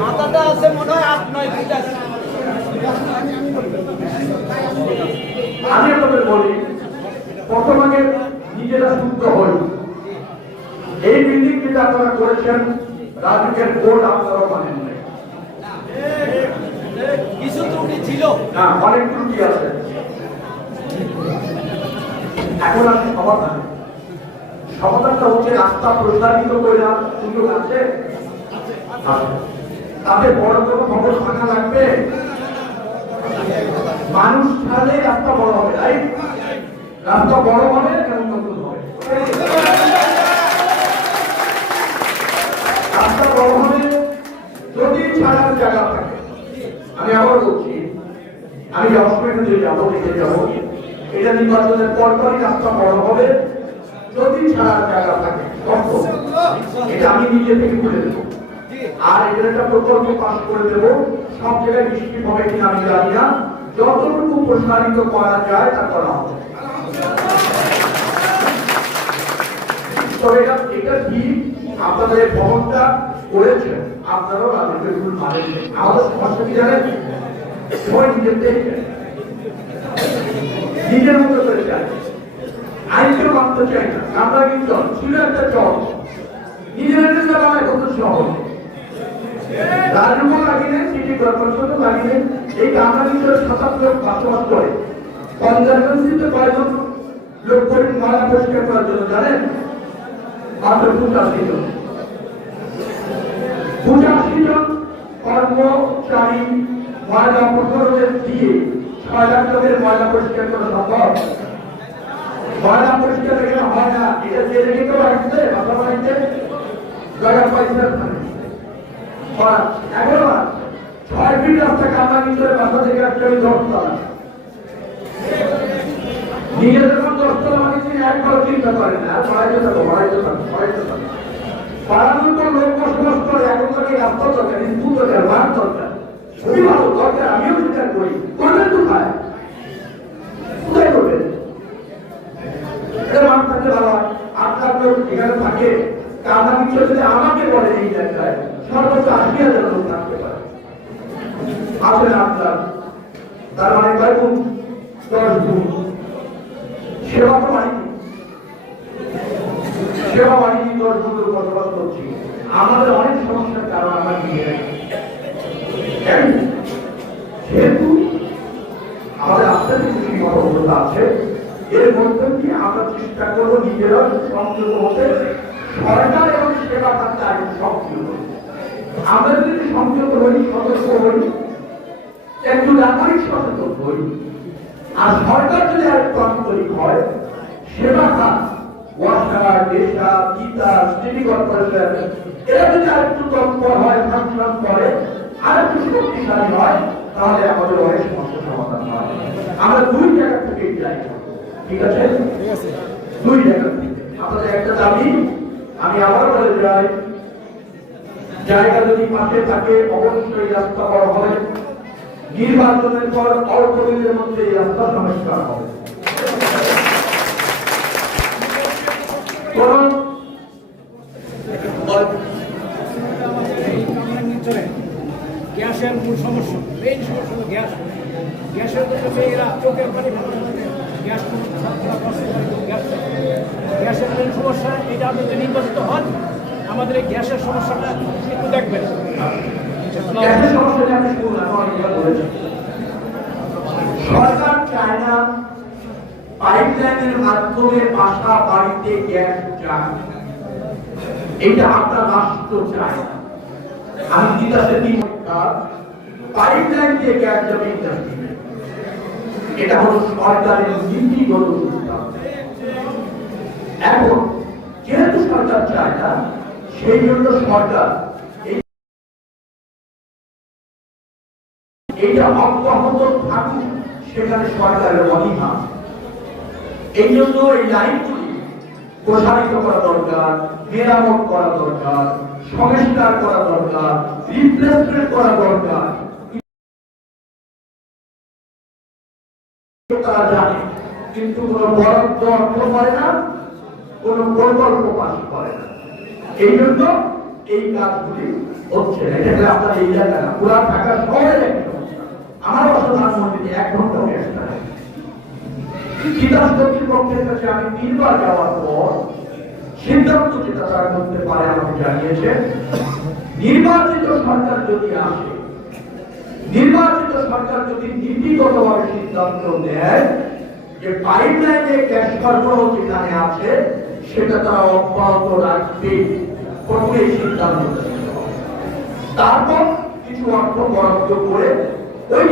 মাথাটা আছে মনে হয় আট নয় ফিট আছে। আমি আপনাদের বলি প্রথম আগে নিজেরা শুদ্ধ হই। এই বিল্ডিং যেটা আপনারা করেছেন রাজুকের কোড আপনারা মানেন কিছু ত্রুটি ছিল। না অনেক ত্রুটি আছে। এখন আমি সমাধান সমাধানটা হচ্ছে রাস্তা প্রসারিত করে সুযোগ আছে। তাতে বড় কোনো খবর লাগবে। মানুষ ছাড়লে রাস্তা বড় হবে, তাই? রাস্তা বড় হবে এবং নতুন হবে? রাস্তা বড় হবে যদি ছাড়ার জায়গা থাকে। আমি আবার বলছি, আমি দিয়ে যাব, দেখে যাব। এটা নির্বাচনের পরপরই রাস্তা বড় হবে। যদি ছাড়ার জায়গা থাকে এটা আমি নিজে থেকে বলে দেবো। আর এদের একটা প্রকল্প পাস করে দেবো। সব জায়গায় বৃষ্টি হবে কিনা আমি জানি না। যতটুকু প্রসারিত করা যায় তা করা হবে। তবে এটা এটা ঠিক আপনাদের ভবনটা করেছেন। আপনারাও রাজনীতির ভুল মানেন আমাদের সমস্যা কি? জানেন সবাই নিজের নিজের মতো করে চায় আইনকে মানতে চাই না। আমরা কিন্তু ছিল একটা চল নিজের বানায় কত সহজ। রাজভবন লাগিয়ে সিটি কর্পোরেশনও লাগিয়ে এই ভিতরে সাতাশ লোক বসবাস করে। কনজারভেন্সিতে কয়জন লোক করে ময়লা পরিষ্কার করার জন্য জানেন? মাত্র পঁচাশি জন। পঁচাশি জন কর্মচারী ময়লা পরিষ্কার করা সম্ভব। ময়লা পরিষ্কার এখানে হয় না এটা রেখে কেউ আসছে বাসা বাড়িতে জায়গা পাঁচ এগারো ছয় ফিট রাস্তা কামরা ভিতরে বাসা থেকে একটা দশতলা নিজে যখন দশতলা বানিয়েছি একবার চিন্তা করেন না আর বাড়াইতে থাকো বাড়াইতে থাকো বাড়াইতে থাকো পাড়ানোর তো লোক বসবাস করে। এখন তাকে রাস্তা দরকার স্কুল দরকার মাঠ দরকার খুবই ভালো দরকার আমিও স্বীকার করি করবেন তো খায় কোথায় করবেন এটা মাঠ থাকলে ভালো হয় আপনার লোক এখানে থাকে মিত্র যদি আমাকে বলে এই জায়গায়, সর্বোচ্চ আশি হাজার থাকতে পারে। আসলে আপনার তার মানে কয় গুণ? দশ গুণ। সেবা তো সেবা বাণিজ্য দশ গুণ বসবাস করছি। আমাদের অনেক সমস্যার কারণ আমরা নিয়ে যেহেতু আমাদের আস্তে আস্তে সীমাবদ্ধ অবস্থা আছে, এর মধ্যে দিয়ে আমরা চেষ্টা করব নিজেরা সংযত হতে সরকার এবং সেবা খাতে সক্রিয় আমরা যদি সংযত হই সতর্ক হই একটু নাগরিক সচেতন হই আর সরকার যদি আরেকটু আন্তরিক হয় সেবা খাত ওয়াসার গীতা সিটি কর্পোরেশন এরা যদি আরেকটু তৎপর হয় ফাংশন করে আরেকটু শক্তিশালী হয় তাহলে আমাদের অনেক সমস্যার সমাধান হয়। আমরা দুই জায়গা থেকে যাই। ঠিক আছে? দুই জায়গা থেকে। আমাদের একটা দাবি আমি আবার বলে যাই, জায়গা যদি পাশে থাকে অবশ্যই রাস্তা বড় হবে। নির্বাচনের পর অল্প দিনের মধ্যে এই রাস্তা সংস্কার হবে। গ্যাসের মূল সমস্যা মেইন সমস্যা গ্যাস। গ্যাসের জন্য মেয়েরা চোখের পানি ভালো গ্যাস ছাত্ররা কষ্ট করে কিন্তু গ্যাস থাকে। গ্যাসের মেইন সমস্যা, এটা আপনি যদি নির্বাচিত হন, আমাদের এই গ্যাসের সমস্যাটা একটু দেখবেন। সরকার পাইপলাইনের মাধ্যমে বাসা বাড়িতে গ্যাস এটা আপনার রাষ্ট্র চায় আমি তিন পাইপলাইন দিয়ে গ্যাস যাবে এটা হলো সরকারের নীতিগত এখন যেহেতু সরকার চায় না, সেই জন্য সরকার এইটা অব্যাহত থাকুক, সেখানে সরকারের অনীহা। এই জন্য এই লাইনগুলি প্রসারিত করা দরকার, মেরামত করা দরকার, সংস্কার করা দরকার রিপ্লেসমেন্ট করা দরকার। তারা জানে, কিন্তু কোনো বরাদ্দ অর্থ করে না। কোনো প্রকল্প পাস করে না। এই জন্য এই কাজগুলি হচ্ছে আপনার এই এলাকা না। পুরা ঢাকা শহরের একটি আমার এক ঘণ্টা নাই কর্তৃপক্ষের কাছে আমি তিনবার যাওয়ার পর সিদ্ধান্ত যেটা তারা করতে পারে আমাকে জানিয়েছে, নির্বাচিত সরকার যদি আসে, নির্বাচিত সরকার যদি নীতিগতভাবে সিদ্ধান্ত নেয় যে পাইপ লাইনে গ্যাস সরবরাহ যেখানে আছে সেটা তারা অব্যাহত রাখবে প্রথমে সিদ্ধান্ত তারপর কিছু অর্থ বরাদ্দ করে ওই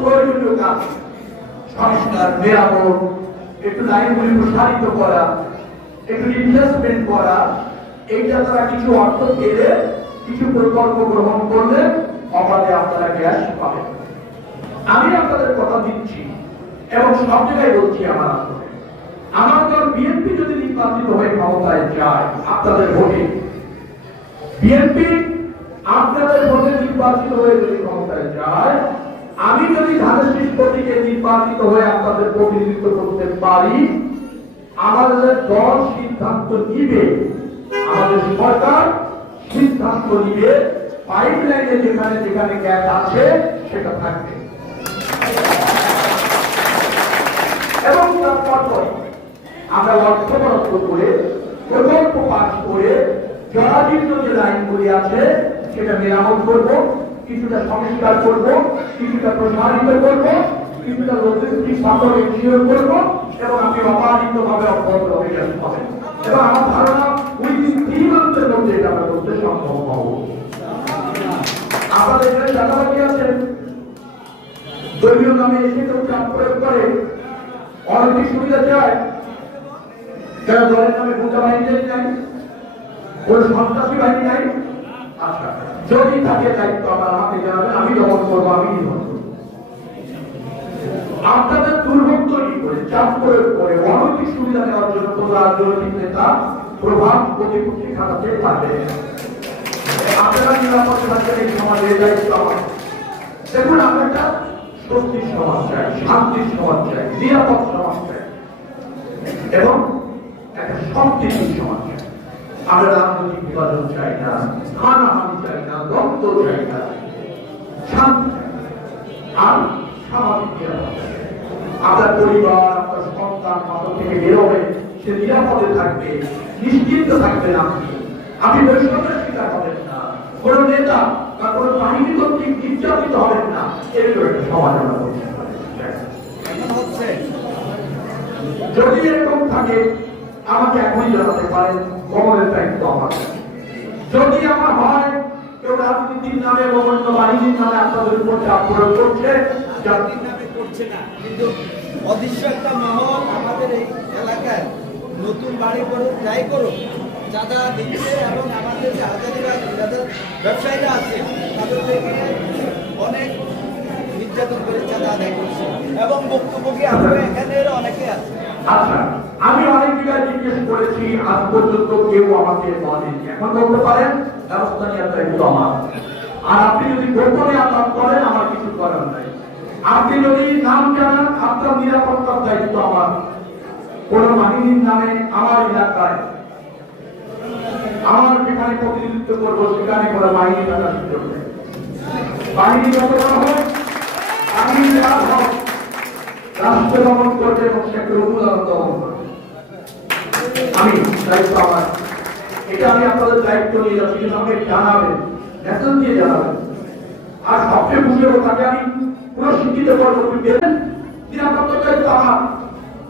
প্রয়োজনীয় কাজ, সংস্কার, মেরামত, একটু লাইনগুলি প্রসারিত করা, একটু ইনভেস্টমেন্ট করা, এইটা তারা কিছু অর্থ পেলে কিছু প্রকল্প গ্রহণ করলে অবাধে আপনারা গ্যাস পাবেন। আমি আপনাদের কথা দিচ্ছি এবং সব জায়গায় বলছি আমার আসলে আমার দল বিএনপি যদি নির্বাচিত হয়ে ক্ষমতায় যায়, আপনাদের ভোটে? বিএনপি, আপনাদের ভোটে নির্বাচিত হয়ে যদি ক্ষমতায় যায়, আমি যদি ধানের প্রতীকে নির্বাচিত হয়ে আপনাদের প্রতিনিধিত্ব করতে পারি, আমাদের দল সিদ্ধান্ত নিবে, আমাদের সরকার সিদ্ধান্ত নিবে পাইপ লাইনে যেখানে যেখানে গ্যাস আছে, সেটা থাকবে। এবং তারপর পরে আমরা অর্থ বরাদ্দ করে, প্রকল্প পাস করে জরাজীর্ণ যে লাইনগুলি আছে, সেটা মেরামত করব, কিছুটা সংস্কার করব, কিছুটা প্রসারিত করব, কিছুটা লজিস্টিক সাপোর্ট এনশিওর করব, এবং আপনি অবাধিত ভাবে অব্যাহত হয়ে পাবেন এবং আমার ধারণা উইদিন তিন মাসের মধ্যে এটা আমরা করতে সক্ষম হব। আপনাদের এখানে চাঁদাবাজি আছেন। দলীয় নামে এসে কেউ চাপ প্রয়োগ করে। অনেক সুবিধা চায় যারা দলের নামে গুন্ডা বাহিনী নাই, কোন সন্ত্রাসী বাহিনী নাই। আচ্ছা যদি থাকে দায়িত্ব আমার আমাকে জানাবেন আমি দমন করব, আমি আপনাদের দুর্ভোগ তৈরি করে? চাপ প্রয়োগ করে অনৈতিক সুবিধা নেওয়ার জন্য কোন রাজনৈতিক নেতা প্রভাব প্রতিপত্তি খাটাতে পারবে আপনারা নিরাপদ থাকবেন এই সমাজের দায়িত্ব আমার। দেখুন, আমরা একটা স্বস্তির সমাজ চাই, শান্তির সমাজ চাই, নিরাপদ সমাজ চাই। এবং একটা শক্তিশীল সমাজ আমরা রাজনৈতিক বিভাজন চাই না হানাহানি চাই না দ্বন্দ্ব চাই না শান্তি আর স্বাভাবিক আপনার পরিবার আপনার সন্তান মাথা থেকে বেরোবে সে নিরাপদে থাকবে। নিশ্চিন্ত থাকবেন আপনি আপনি বৈষম্যের শিকার হবেন না। কোন নেতা বা কোন বাহিনী কর্তৃক নির্যাতিত হবেন না এরকম একটা সমাজ যদি এরকম থাকে আমাকে এখনই জানাতে পারেন কমলের দায়িত্ব আমার। যদি আমার হয়, কেউ রাজনীতির নামে অন্য বাহিনীর নামে আপনাদের উপর চাপ প্রয়োগ করছে জাতির নামে করছে না। কিন্তু অদৃশ্য একটা মহল আমাদের এই এলাকায়। নতুন বাড়ি করুক যাই করুক চাঁদা দিচ্ছে এবং আমাদের যে হাজারিরা যাদের ব্যবসায়ীরা আছে তাদের থেকে অনেক নির্যাতন করে চাঁদা আদায় করছে। এবং ভুক্তভোগী আমরা এখানে অনেকে আছে? আচ্ছা। আমি অনেক জায়গায় জিজ্ঞেস করেছি, আজ পর্যন্ত কেউ আমাকে বলেনি। এখন বলতে পারেন, ব্যবস্থা নেওয়ার দায়িত্ব আমার। আর আপনি যদি গোপনে আঘাত করেন, আমার কিছু করার নাই। আপনি যদি নাম জানান, আপনার নিরাপত্তার দায়িত্ব আমার। কোন বাহিনীর নামে আমার এলাকায় আমার যেখানে প্রতিনিধিত্ব করব, সেখানে কোনো বাহিনী থাকার সুযোগ নেই। বাহিনী যত হোক হোক রাষ্ট্র দমন করবে এবং সেকে অনুদান দমন করবে। আমি, দায়িত্ব আমার। এটা আমি আপনাদের দায়িত্ব নিয়ে যাচ্ছি কিন্তু আমাকে জানাবেন মেসেজ দিয়ে জানাবেন। আর সবচেয়ে বুঝে তাকে আমি পুরো শিক্ষিত করব তুমি দেবেন দায়িত্ব আমার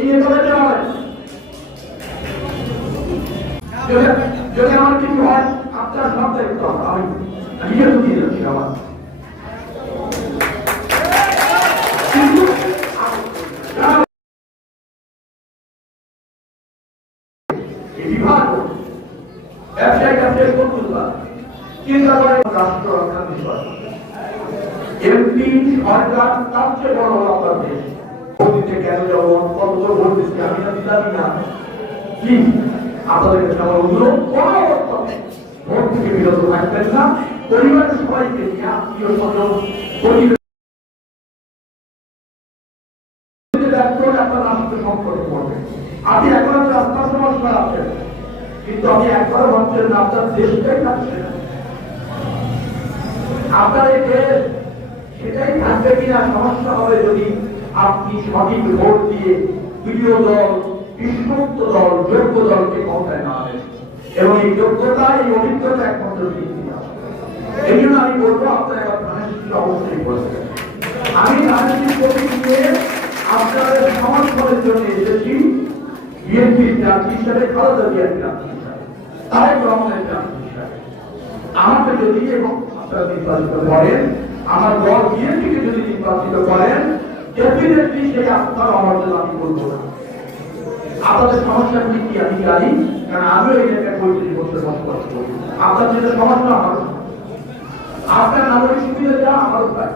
এই এভাবে জানাবেন। যদি আমার কিছু হয়, আপনার সব দায়িত্ব আমি নিজে দিয়ে যাচ্ছি আমার। এই বিভাগ ব্যবসায়িক ব্যবসায় করতুল্লা চিন্তা করে রাষ্ট্র রক্ষার বিষয়। এমপি সরকার, তার চেয়ে বড় হলো দেশ। ভোট কেন যাব, কত ভোট দিচ্ছি আমি না দিতামই না। কি? আপনাদের কাছে আমার অনুরোধ অবস্থাতে ভোট থেকে বিরত থাকবেন না। পরিবারের সবাইকে আত্মীয় স্বজন পরিবার আপনার রাষ্ট্র সংকটে পড়বে আপনি এখন রাস্তার সমস্যা আছেন কিন্তু আমি একবারও ভাবছেন না আপনার দেশটাই থাকছে না। আপনার এই দেশ, সেটাই থাকবে কিনা সমস্যা হবে যদি আপনি সঠিক ভোট দিয়ে প্রিয় দল বিশ্বস্ত দল, যোগ্য দলকে ক্ষমতায় না এবং এই যোগ্যতা, এই অভিজ্ঞতা একমাত্র এই জন্য আমি বলব, আপনারা ধানের অবশ্যই করবেন আমি শীষ প্রতীক নিয়ে আপনাদের সমর্থনের জন্য এসেছি। বিএনপির প্রার্থী হিসাবে খালেদা জিয়ার প্রার্থী হিসাবে। তারেক রহমানের প্রার্থী আমাকে যদি এবং আপনারা নির্বাচিত করেন, আমার দল বিএনপিকে যদি নির্বাচিত করেন ডেফিনেটলি সেই আস্থার অমর্যাদা আমি করব না। আপনাদের সমস্যা কি আমি জানি, কারণ আমিও এই জায়গায় পঁয়ত্রিশ বছর বসবাস করি। আপনার যেটা সমস্যা সমস্যা। আপনার নাগরিক সুবিধা যা, আমারও প্রায়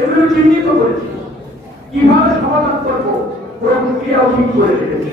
এগুলো চিহ্নিত করেছি। কীভাবে সমাধান করব, পুরো প্রক্রিয়াও ঠিক করে রেখেছে।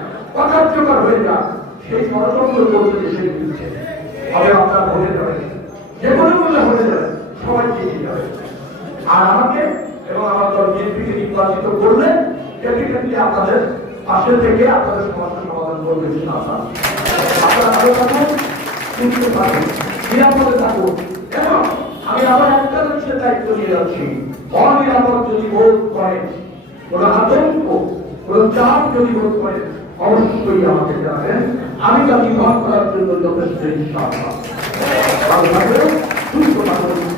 অকার্যকর হয়ে যাক, সেই ষড়যন্ত্র চলছে দেশের বিরুদ্ধে হবে আপনারা হয়ে যাবে। যে কোনো মূল্যে হয়ে যাবে। সবাই এগিয়ে যাবে। আর আমাকে এবং আমার দল বিএনপিকে নির্বাচিত করলে ডেফিনেটলি আপনাদের পাশে থেকে আপনাদের সমস্যা সমাধান করবে ইনশাআল্লাহ। আপনারা ভালো থাকুন, সুস্থ থাকুন, নিরাপদে থাকুন। এবং আমি আবার একটা জিনিসের দায়িত্ব নিয়ে যাচ্ছি। অনিরাপদ যদি বোধ করেন, কোন আতঙ্ক, কোন চাপ যদি বোধ করেন অবশ্যই আমাকে জানেন আমি তা বিবাহ করার জন্য যথেষ্ট ইচ্ছা ভালো থাকবেন সুস্থ থাকবেন।